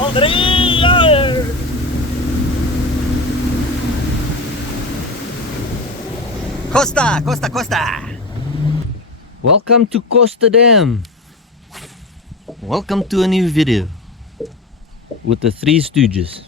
Koster! Welcome to Koster Dam. Welcome to a new video with the Three Stooges.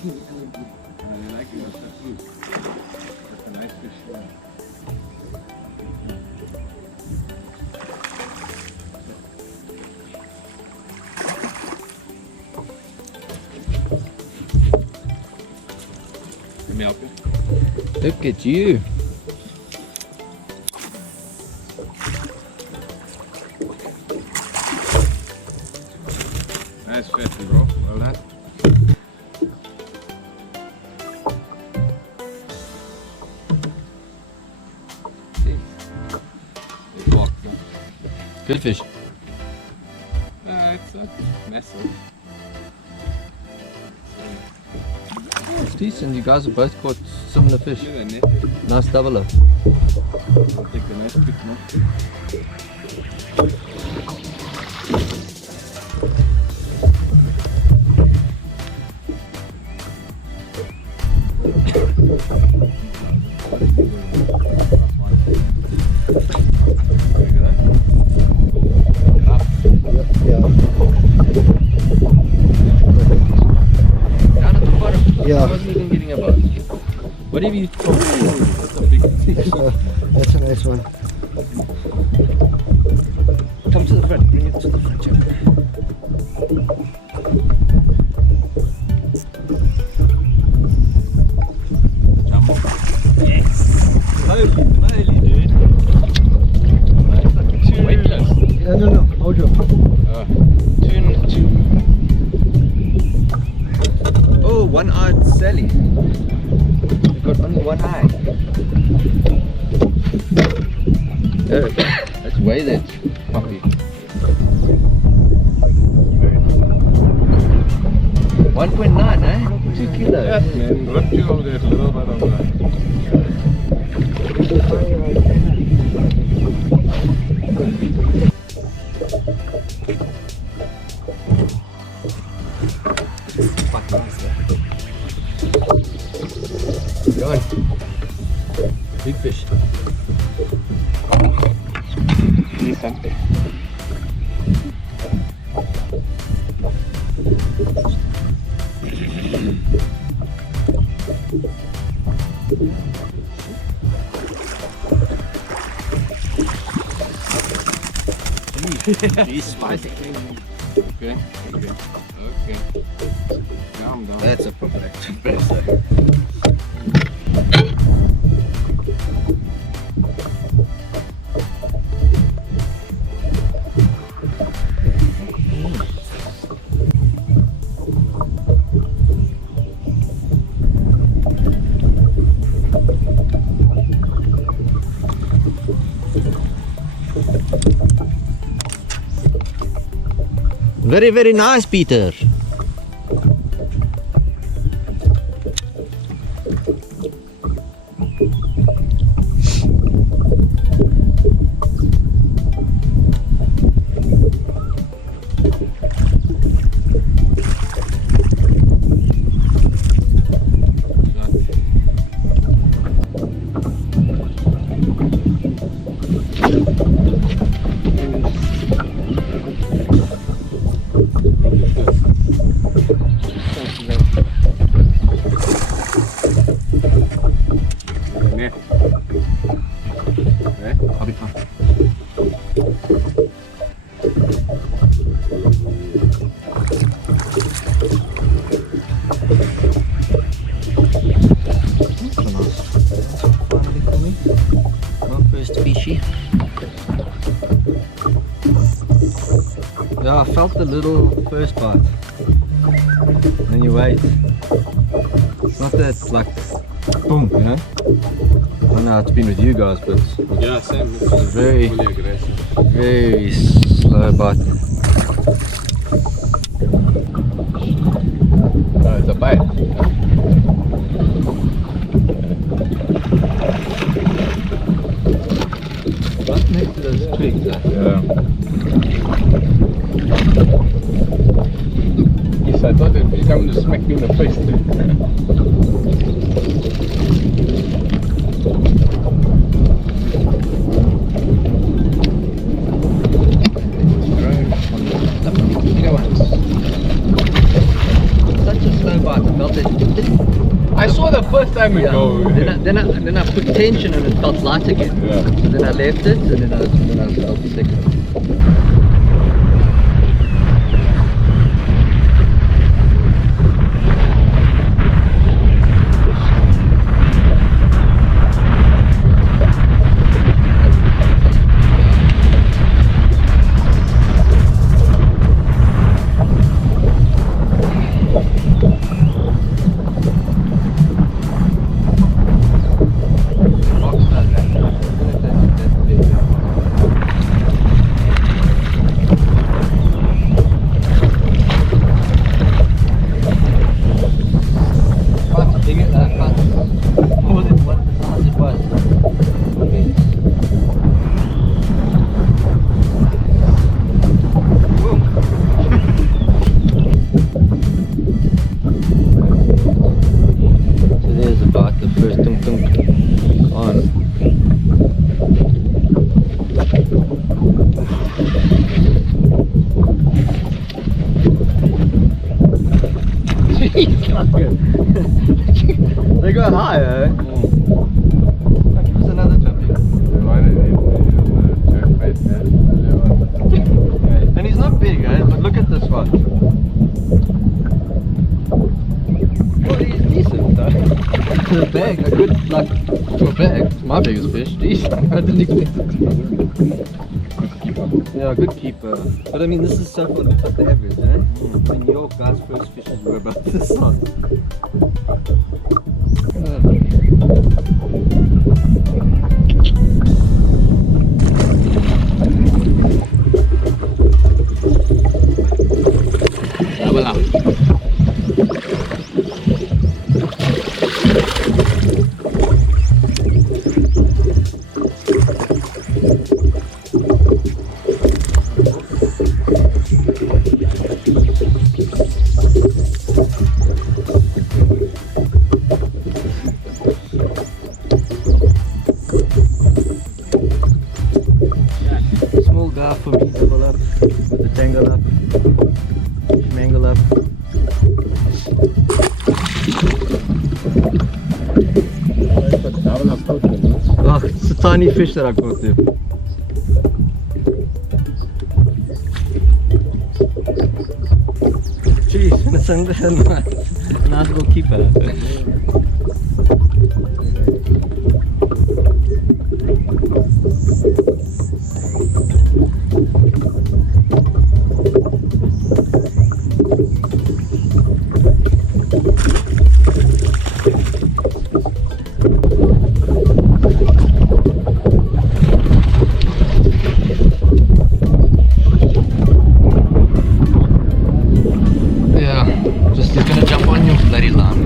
I like it. That's good. That's a nice fish. Let me help you. Look at you. Nice fish, bro. Well done. Good fish. It's a mess of. It's decent. You guys have both caught similar fish. Look at that net. Nice double up. I'll take the nice big one. I wasn't even getting a bite. What have you caught? That's a big fish. That's a nice one. Come to the front. Bring it to the front, Jim. Jumbo. Yes. Holy moly, dude. Weightless. No. Hold your. Oh, one-eyed Sally. You've got only one eye. Oh, let's weigh that puppy. Very nice. 1.9, eh? 2 kilos. Yes, man. What you over there? Little bit of Quite nice, eh? Go on. Big fish. decent. He's spicy. Okay. Calm down. That's a proper espresso. Very, very nice, Peter. I'll be fine. Yeah, I felt the little first bite. Then you wait. It's not that like boom, you know? I don't know how it's been with you guys, but Yeah, same. It's very, really aggressive. very slow biting. No, it's a bite. Right next to those twigs, eh? Yeah. Yes, I thought it was coming to smack me in the face too. Such a slow bite, I felt it. I saw the first time it go. Then I put tension and it felt light again. Yeah. So then I left it and then I felt sick. They go high, eh? Give us another jumping. And he's not big, eh? But look at this one. Well, he's decent though. To a bag, a good, like, to a bag. It's my biggest fish. Jeez, I didn't expect it to be. Yeah, good keeper. But I mean, this is so far looks like the average, eh? I mean, your guys' first fishes were about this size. Double up. Small guy for me, double up with the tangle up, mangle up. Oh, it's a tiny fish that I caught there. Jeez, it's a nice little keeper. He's gonna jump on your bloody line.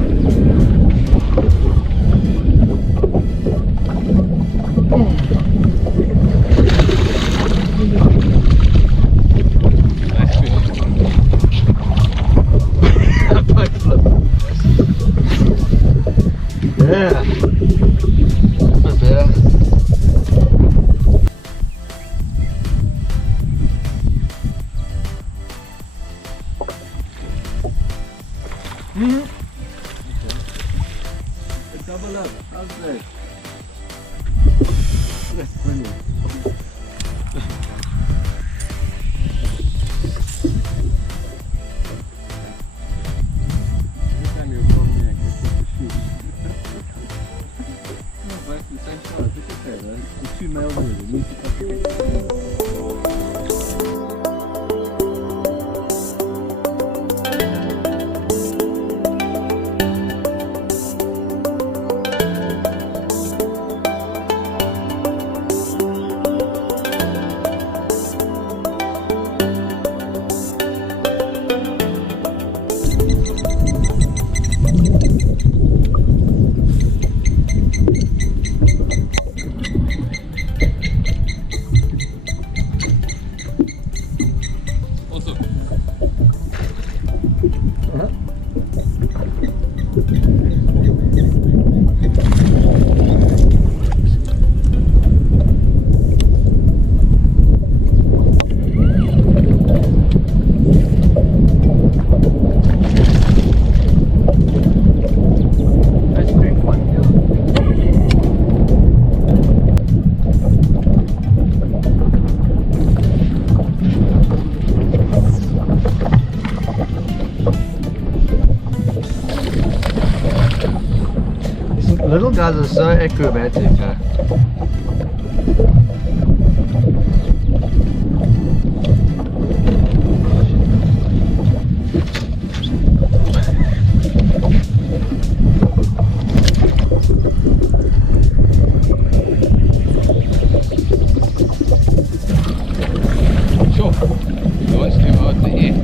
Nice fish. Yeah. That's better. Double up, how's that? That's brilliant. Every time you call me, I get to shoot. No, both the same size. Look at that, right? The two males here. They need to come together. Little guys are so acrobatic, huh? Sure. Nice to out the air.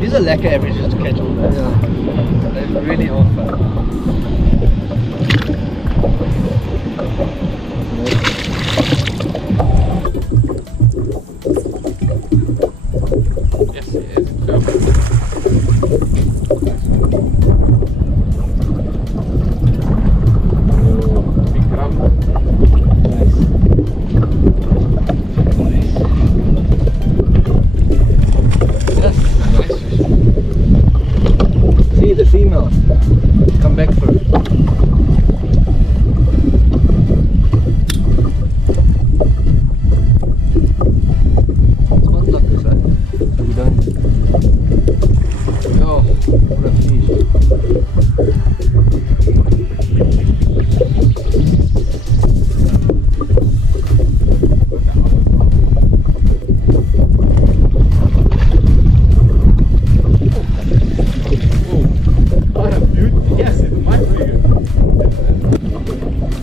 These are lekker averages to catch all that. Yeah. They really are fun. Yes, it is. Big crab. See the female. Come back for it. It's not like this, eh? So we don't. Oh, what a fish.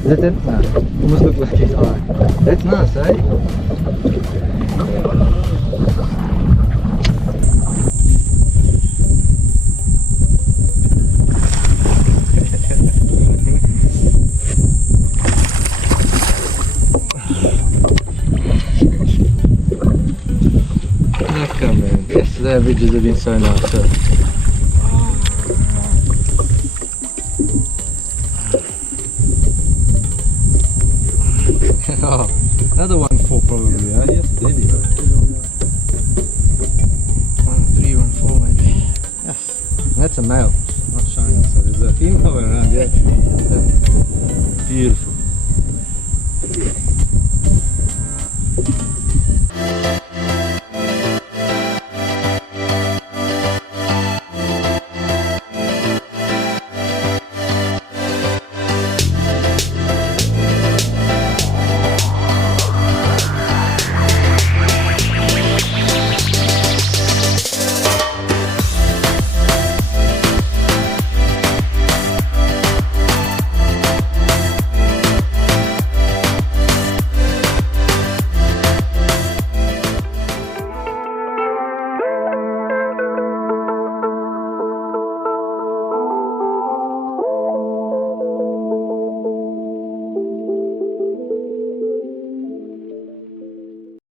Is that it? Nah. Almost look like his eye. That's nice, eh? Lekker, man. Yesterday averages have been so nice. So. Oh, another 1-4 probably, yeah? Yes, steady. 1-3, 1-4 maybe. Yes. And that's a male, not showing, so there's a female around, yeah. Beautiful.